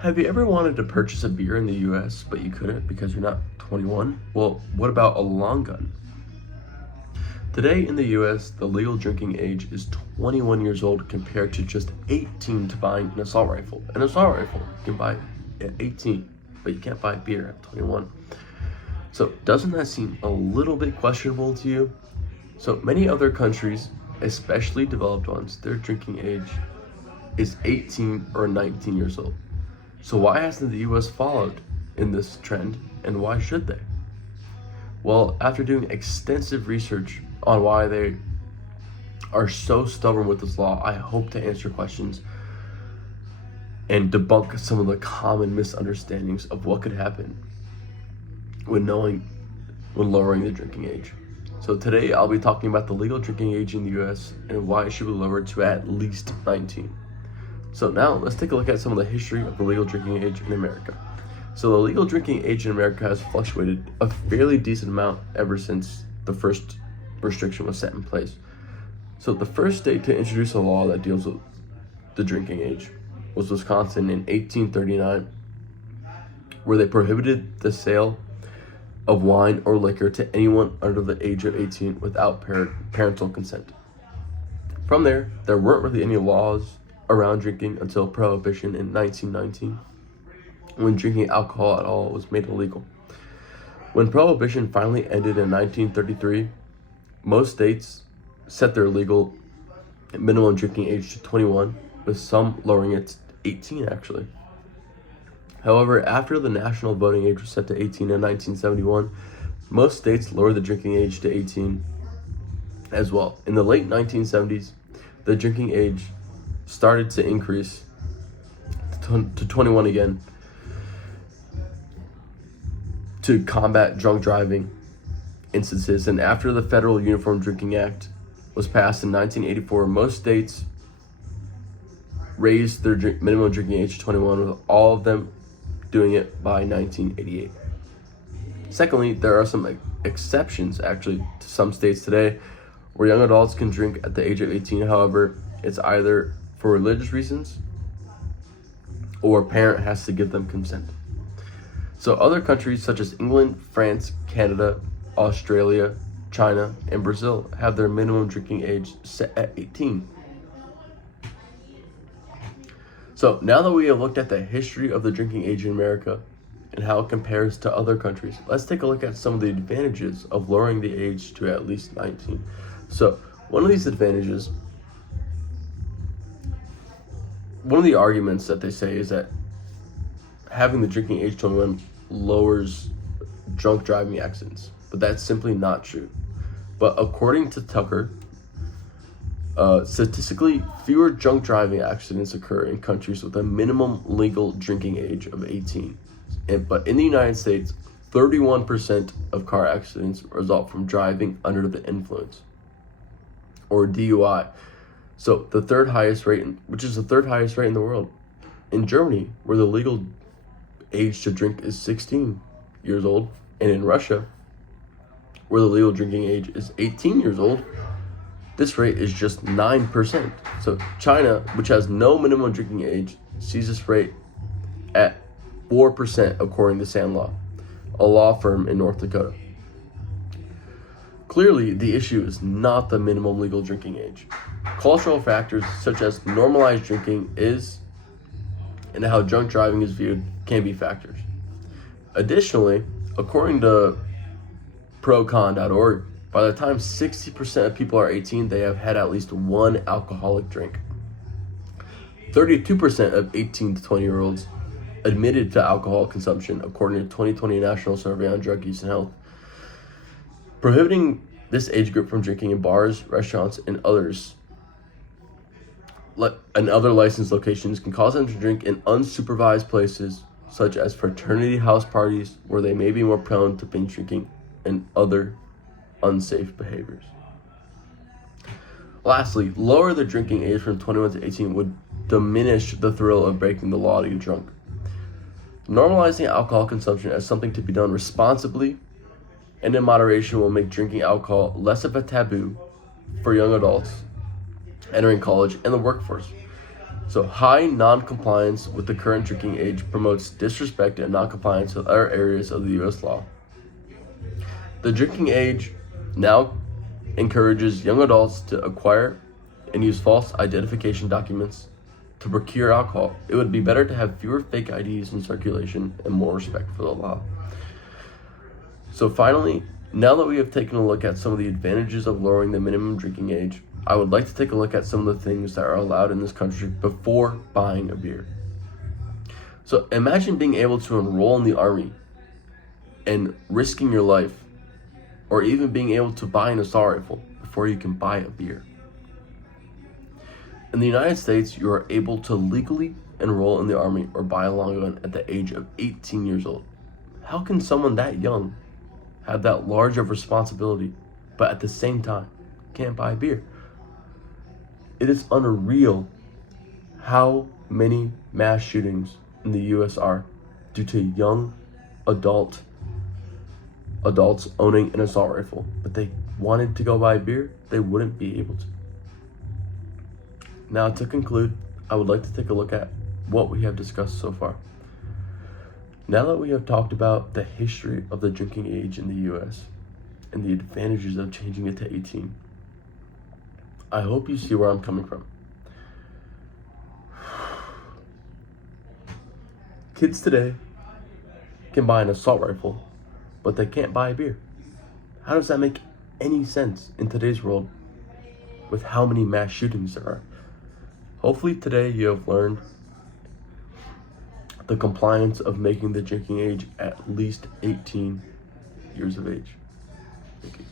Have you ever wanted to purchase a beer in the US, but you couldn't because you're not 21? Well, what about a long gun? Today in the US, the legal drinking age is 21 years old compared to just 18 to buying an assault rifle. An assault rifle you can buy at 18, but you can't buy beer at 21. So doesn't that seem a little bit questionable to you? So many other countries, especially developed ones, their drinking age is 18 or 19 years old. So why hasn't the US followed in this trend, and why should they? Well, after doing extensive research on why they are so stubborn with this law, I hope to answer questions and debunk some of the common misunderstandings of what could happen when lowering the drinking age. So today I'll be talking about the legal drinking age in the US and why it should be lowered to at least 19. So now let's take a look at some of the history of the legal drinking age in America. So the legal drinking age in America has fluctuated a fairly decent amount ever since the first restriction was set in place. So the first state to introduce a law that deals with the drinking age was Wisconsin in 1839, where they prohibited the sale of wine or liquor to anyone under the age of 18 without parental consent. From there weren't really any laws around drinking until Prohibition in 1919, when drinking alcohol at all was made illegal. When Prohibition finally ended in 1933, most states set their legal minimum drinking age to 21, with some lowering it to 18 actually. However, after the national voting age was set to 18 in 1971, most states lowered the drinking age to 18 as well. In the late 1970s, the drinking age started to increase to 21 again to combat drunk driving instances. And after the Federal Uniform Drinking Act was passed in 1984, most states raised their minimum drinking age to 21, with all of them doing it by 1988. Secondly, there are some exceptions actually to some states today where young adults can drink at the age of 18. However, it's either for religious reasons or a parent has to give them consent. So other countries such as England, France, Canada, Australia, China, and Brazil have their minimum drinking age set at 18. So now that we have looked at the history of the drinking age in America and how it compares to other countries, let's take a look at some of the advantages of lowering the age to at least 19. So one of the arguments that they say is that having the drinking age 21 lowers drunk driving accidents, but that's simply not true. But according to Tucker, statistically, fewer drunk driving accidents occur in countries with a minimum legal drinking age of 18. But in the United States, 31% of car accidents result from driving under the influence, or DUI. So the third highest rate, which is the third highest rate in the world. In Germany, where the legal age to drink is 16 years old, and in Russia, where the legal drinking age is 18 years old, this rate is just 9%. So China, which has no minimum drinking age, sees this rate at 4%, according to Sandlaw, a law firm in North Dakota. Clearly, the issue is not the minimum legal drinking age. Cultural factors such as normalized drinking and how drunk driving is viewed can be factors. Additionally, according to procon.org, by the time 60% of people are 18, they have had at least one alcoholic drink. 32% of 18 to 20-year-olds admitted to alcohol consumption, according to 2020 National Survey on Drug Use and Health. Prohibiting this age group from drinking in bars, restaurants, and other licensed locations can cause them to drink in unsupervised places, such as fraternity house parties, where they may be more prone to binge drinking and other unsafe behaviors. Lastly, lower the drinking age from 21 to 18 would diminish the thrill of breaking the law to get drunk. Normalizing alcohol consumption as something to be done responsibly and in moderation will make drinking alcohol less of a taboo for young adults entering college and the workforce. So high non-compliance with the current drinking age promotes disrespect and non-compliance with other areas of the U.S. law. The drinking age now encourages young adults to acquire and use false identification documents to procure alcohol. It would be better to have fewer fake IDs in circulation and more respect for the law. So finally, now that we have taken a look at some of the advantages of lowering the minimum drinking age, I would like to take a look at some of the things that are allowed in this country before buying a beer. So imagine being able to enroll in the army and risking your life, or even being able to buy an assault rifle before you can buy a beer. In the United States, you are able to legally enroll in the army or buy a long gun at the age of 18 years old. How can someone that young have that large of responsibility, but at the same time can't buy a beer? It is unreal how many mass shootings in the US are due to young adults owning an assault rifle, but they wanted to go buy a beer, they wouldn't be able to. Now, to conclude, I would like to take a look at what we have discussed so far. Now that we have talked about the history of the drinking age in the US and the advantages of changing it to 18, I hope you see where I'm coming from. Kids today can buy an assault rifle, but they can't buy a beer. How does that make any sense in today's world with how many mass shootings there are? Hopefully today you have learned the compliance of making the drinking age at least 18 years of age. Thank you.